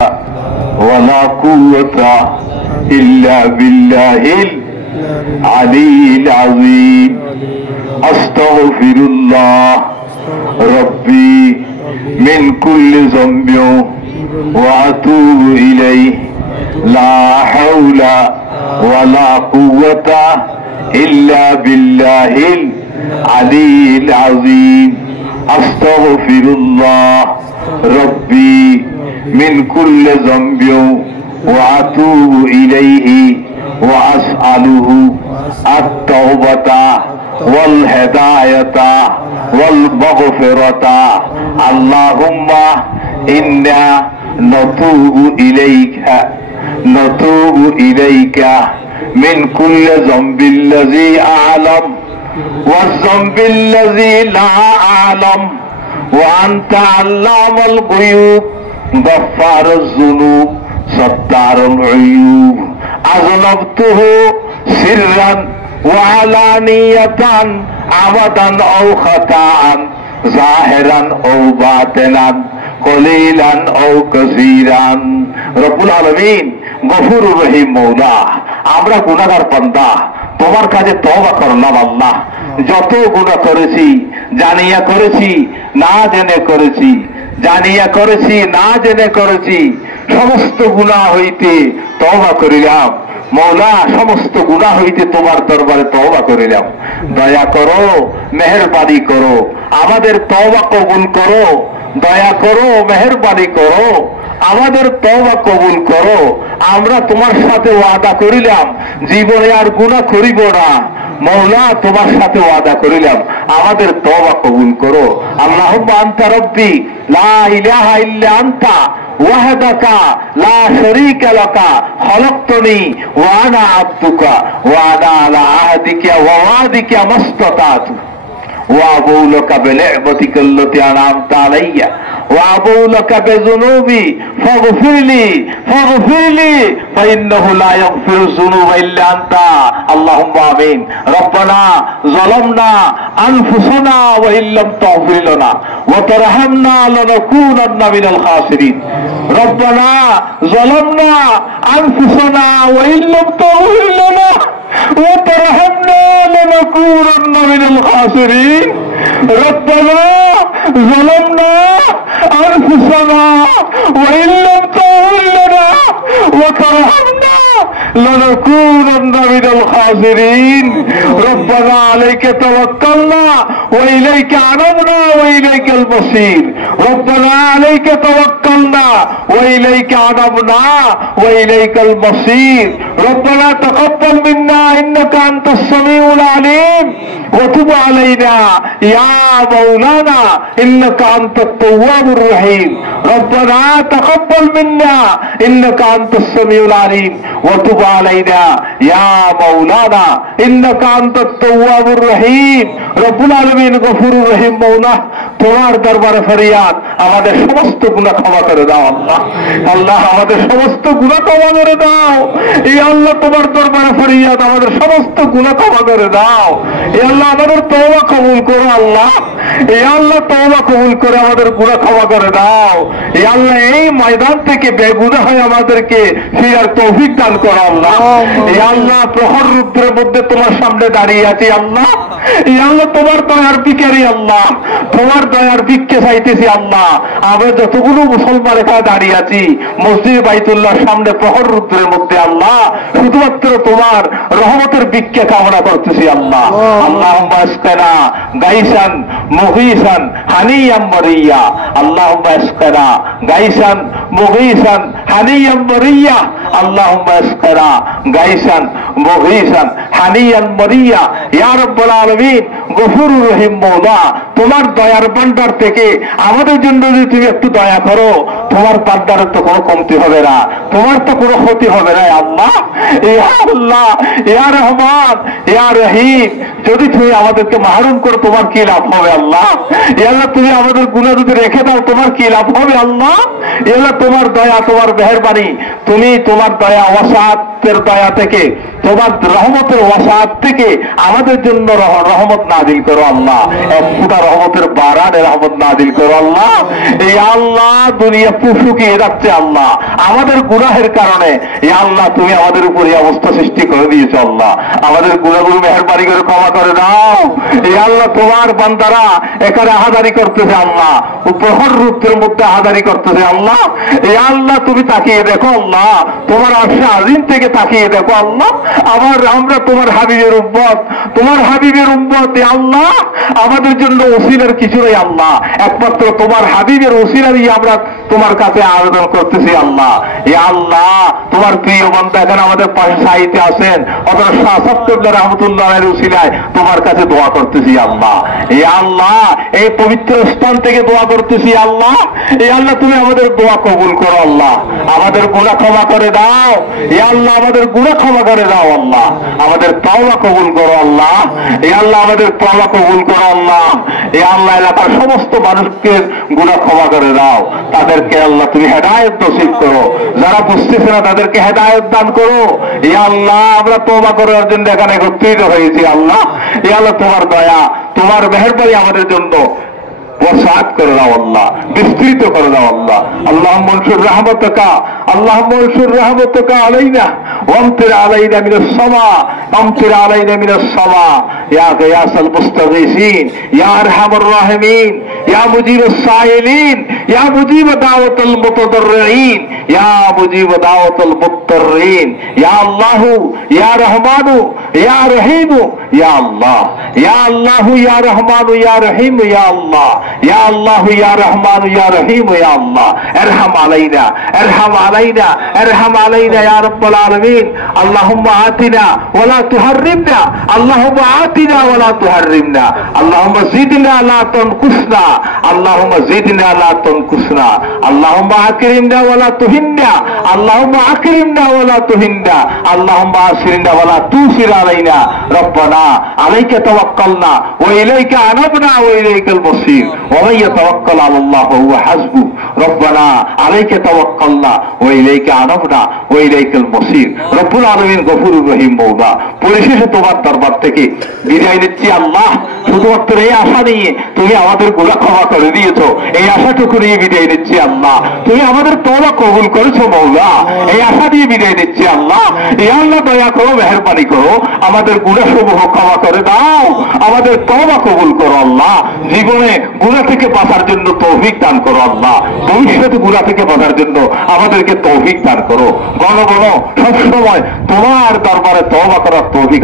ولا قوة إلا بالله العلي العظيم أستغفر الله ربي من كل ذنب وأتوب إليه لا حول ولا قوة إلا بالله العلي العظيم أستغفر الله ربي من كل ذنب وأتوب إليه وأسأله التوبة والهداية والمغفرة اللهم إنا نتوب إليك من كل ذنب الذي أعلم والذنب الذي لا أعلم وأنت علام الغيوب غفار الذنوب ستار العيوب أذنبته سرا وعلانية عمدا أو خطأ ظاهرا أو باطنا قليلا أو كثيرا রব্বুল আলামিন গফুরুর রহিম মওলা, আমরা গুনাহগার বান্দা, তোমার কাছে তওবা করলাম আল্লাহ। যত গুনাহ করেছি, জানিয়া করেছি না জেনে করেছি, জানিয়া করেছি না জেনে করেছি, সমস্ত গুনাহ হইতে তওবা করিলাম মওলা। সমস্ত গুনাহ হইতে তোমার দরবারে তওবা করিলাম। দয়া করো, মেহেরবানি করো, আমাদের তওবা কবুল করো। দয়া করো, মেহেরবানি করো, আমাদের তওবা কবুল করো। আমরা তোমার সাথে ওয়াদা করিলাম জীবনে আর গুনাহ করিব না মওলা, তোমার সাথে ওয়াদা করিলাম, আমাদের তওবা কবুল করো। আল্লাহুম্মা আনতা রাব্বি লা ইলাহা ইল্লা আনতা ওয়াহদাকা লা শারীকা লাকা খলাকতানি ওয়া আনা আবদুকা ওয়া আনা আলা আহদিকা ওয়া ওয়াদিকা মাসতাতাতু وأبو لك بنعمتك التي أنعمت علي وأبو لك بذنوبي فاغفر لي فإنه لا يغفر الذنوب إلا أنت اللهم آمين ربنا ظلمنا أنفسنا وإن لم تغفر لنا وترحمنا لنكونن من الخاسرين ربنا ظلمنا أنفسنا وإن لم تغفر لنا وترحمنا لنكونن من الخاسرين ربنا ظلمنا أنفسنا وإن لم تغفر لنا وترحمنا لنكونن من الخاسرين ربنا عليك توكلنا وإليك أنبنا وإليك المصير ربنا عليك توكلنا وإليك أنبنا وإليك المصير ربنا تقبل منا إنك أنت السميع العليم وتب علينا يا مولانا إنك أنت التواب الرحيم ربنا تقبل منا إنك أنت السميع العليم وتب علينا يا مولانا إنك أنت التواب الرحيم رب العالمين غفور رحيم مولا তোমার দরবারে ফরিয়াদ আমাদের সমস্ত গুনাহ ক্ষমা করে দাও আল্লাহ। আল্লাহ আমাদের সমস্ত গুনাহ ক্ষমা করে দাও। এই আল্লাহ তোমার দরবারে ফরিয়াদ আমাদের সমস্ত গুনাহ ক্ষমা করে দাও। এই আল্লাহ আমাদের তওবা কবুল করো আল্লাহ। এই আল্লাহ তওবা কবুল করে আমাদের গুনাহ ক্ষমা করে দাও। এই আল্লাহ এই ময়দান থেকে বেগুনাহ হয়ে আমাদেরকে ফিরার তৌফিক দান করো আল্লাহ। এই আল্লাহ প্রহর রুদ্রের মধ্যে তোমার সামনে দাঁড়িয়ে আছি আল্লাহ। এই আল্লাহ তোমার দয়ার ভিখারি আল্লাহ, তোমার দয়ার ভিক্ষে চাইতেছি আল্লাহ। আমরা যতগুলো মুসলমান এখানে দাঁড়িয়ে আছি মসজিদ বাইতুল্লাহর সামনে প্রহর রুদ্রের মধ্যে আল্লাহ শুধুমাত্র তোমার রহমতের ভিক্ষে কামনা করতেছি আল্লাহ। আল্লাহুম্মা আসকিনা গাইসান মুগীসান হানিয়াম মারিয়া আল্লাহুম্মা আসকিনা গাইসান মুগীসান হানিয়াম মারিয়া আল্লাহুম্মা আসকিনা গাইসান মুগীসান হানিয়াম মারিয়া ইয়া রাব্বুল আলামিন গফুরুর রহিম মওলা, তোমার দয়ার ভান্ডার থেকে আমাদের জন্য যদি তুমি একটু দয়া করো, তোমার ভান্ডারের তো কোনো কমতি হবে না, তোমার তো কোনো ক্ষতি হবে না আল্লাহ। ইয়া আল্লাহ, ইয়া রহমান, ইয়া রহিম, যদি তুমি আমাদেরকে মাহরুম করো তোমার কি লাভ হবে আল্লাহ? ইয়া আল্লাহ, তুমি আমাদের গুনাহ যদি রেখে দাও তোমার কি লাভ হবে আল্লাহ? ইয়া আল্লাহ, তোমার দয়া, তোমার মেহেরবানি, তুমি তোমার দয়া ওয়াসাতের দয়া থেকে তোমার রহমতের ওয়াসাত থেকে আমাদের জন্য রহমত নাজিল করো আল্লাহ। এক ফুটা রহমতের বারানে রহমত নাজিল করো আল্লাহ। এই আল্লাহ দুনিয়া শুকিয়ে যাচ্ছে আল্লাহ আমাদের গুনাহের কারণে। এই আল্লাহ তুমি আমাদের উপর এই অবস্থা সৃষ্টি করে দিয়েছো আল্লাহ। আমাদের গুনাহগুলো মেহেরবানি করে ক্ষমা করে দাও। এই আল্লাহ তোমার বান্দারা এখানে আহাদারি করতেছে আল্লাহ, প্রহর রূপের মধ্যে আহাদারি করতেছে আল্লাহ। এই আল্লাহ তুমি তাকিয়ে দেখো আল্লাহ, তোমার আরশে আজিম থেকে তাকিয়ে দেখো আল্লাহ। আমরা তোমার হাবিবের উম্মত, তোমার হাবিবের উম্মত। আল্লাহ আমাদের জন্য ওসিলার কিছু নেই আল্লাহ, একমাত্র তোমার হাবিবের ওসিলারই আমরা তোমার কাছে আবেদন করতেছি আল্লাহ। এ আল্লাহ তোমার প্রিয় বান্দা এখানে আমাদের পাশে সাহিত্যে আছেন, হযরত শাহ সাফকাতুল্লাহ রাহমাতুল্লাহির ওসিলায় তোমার কাছে দোয়া করতেছি আল্লাহ। এ আল্লাহ এই পবিত্র স্থান থেকে দোয়া করতেছি আল্লাহ। এ আল্লাহ তুমি আমাদের দোয়া কবুল করো আল্লাহ, আমাদের গুনাহ ক্ষমা করে দাও। এ আল্লাহ আমাদের গুনাহ ক্ষমা করে দাও আল্লাহ, আমাদের তওবা কবুল করো আল্লাহ। এ আল্লাহ আমাদের তওবা কবুল করো আল্লাহ। এ আল্লাহ এলাকার সমস্ত মানুষকে গুনাহ ক্ষমা করে দাও, তাদেরকে আল্লাহ তুমি হেদায়েত নসিব করো, যারা বুঝতেছে না তাদেরকে হেদায়েত দান করো। এ আল্লাহ আমরা তওবা করার জন্য এখানে একত্রিত হয়েছি আল্লাহ। এ আল্লাহ তোমার দয়া, তোমার মেহেরবানি আমাদের জন্য ওয়াসাত করে দাও আল্লাহ, বিস্তৃত করে দাও আল্লাহ। আল্লাহুম্মা আনশুর রাহমাতাকা, আল্লাহুম্মা আনশুর রাহমাতাকা আলাইনা ওয়ামতির আলাইনা মিনাস সামা, আমতির আলাইনা মিনাস সামা ইয়া গিয়াসাল মুস্তাগীসিন ইয়া আরহামার রাহিমিন ইয়া মুজিবুস সাইলিন ইয়া মুজিব দাওয়াতুল মুতাদাররিন ইয়া মুজিব দাওয়াতুল মুত্তাররিন ইয়া আল্লাহু ইয়া রহমানু ইয়া রহিমু ইয়া আল্লাহ, ইয়া আল্লাহু ইয়া রহমানু ইয়া রহিমু ইয়া আল্লাহ, ইয়া আল্লাহু ইয়া রহমানু ইয়া রহিমু ইয়া আল্লাহ। ইরহাম আলাইনা, ইরহাম আলাইনা, ইরহাম আলাইনা ইয়া রাব্বাল আলামিন। আল্লাহুম্মা আতিনা ওয়া লা তুহাররিমনা, আল্লাহুম্মা আতিনা ওয়া লা তুহাররিমনা, আল্লাহুম্মা জিদনা লা তানকুসনা, আল্লাহুম্মা জিদনা লা তানকুসনা, আল্লাহুম্মা আকরিমনা ওয়া লা তুহিন্না, আল্লাহুম্মা আকরিমনা ওয়া লা তুহিন্না, আল্লাহুম্মা আসরিনা ওয়া লা তুসির আলাইনা। রব্বানা আলাইকা তাওয়াক্কালনা ওয়া ইলাইকা আনাবনা ওয়া ইলাইকাল মাসির ওয়া মান ইয়াতাওয়াক্কাল আলাল্লাহ ফাহুয়া হাসবু। রব্বানা আলাইকা তাওয়াক্কালনা ওয়া ইলাইকা আনাবনা ওয়া ইলাইকাল মাসির। রব্বুল আলামিন গফুরুর রহিম মওলা, পরিশেষে তোমার দরবার থেকে বিদায় নিচ্ছি আল্লাহ, শুধুমাত্র এই আশা নিয়ে তুমি আমাদের গুনাহ ক্ষমা করে দিয়েছো, এই আশাটুকু নিয়ে বিদায় নিচ্ছি আল্লাহ। তুমি আমাদের তওবা কবুল করেছো মওলা, এই আশা দিয়ে বিদায় নিচ্ছি আল্লাহ। এই আল্লাহ দয়া করো, মেহেরবানি করো, আমাদের গুনাহসমূহ ক্ষমা করে দাও, আমাদের তওবা কবুল করো আল্লাহ। জীবনে গুনাহ থেকে বাঁচার জন্য তৌফিক দান করো আল্লাহ, ভবিষ্যতে গুনাহ থেকে বাঁচার জন্য আমাদেরকে তৌফিক দান করো। গণ সবসময় তোমার দরবারে তওবা করার তৌফিক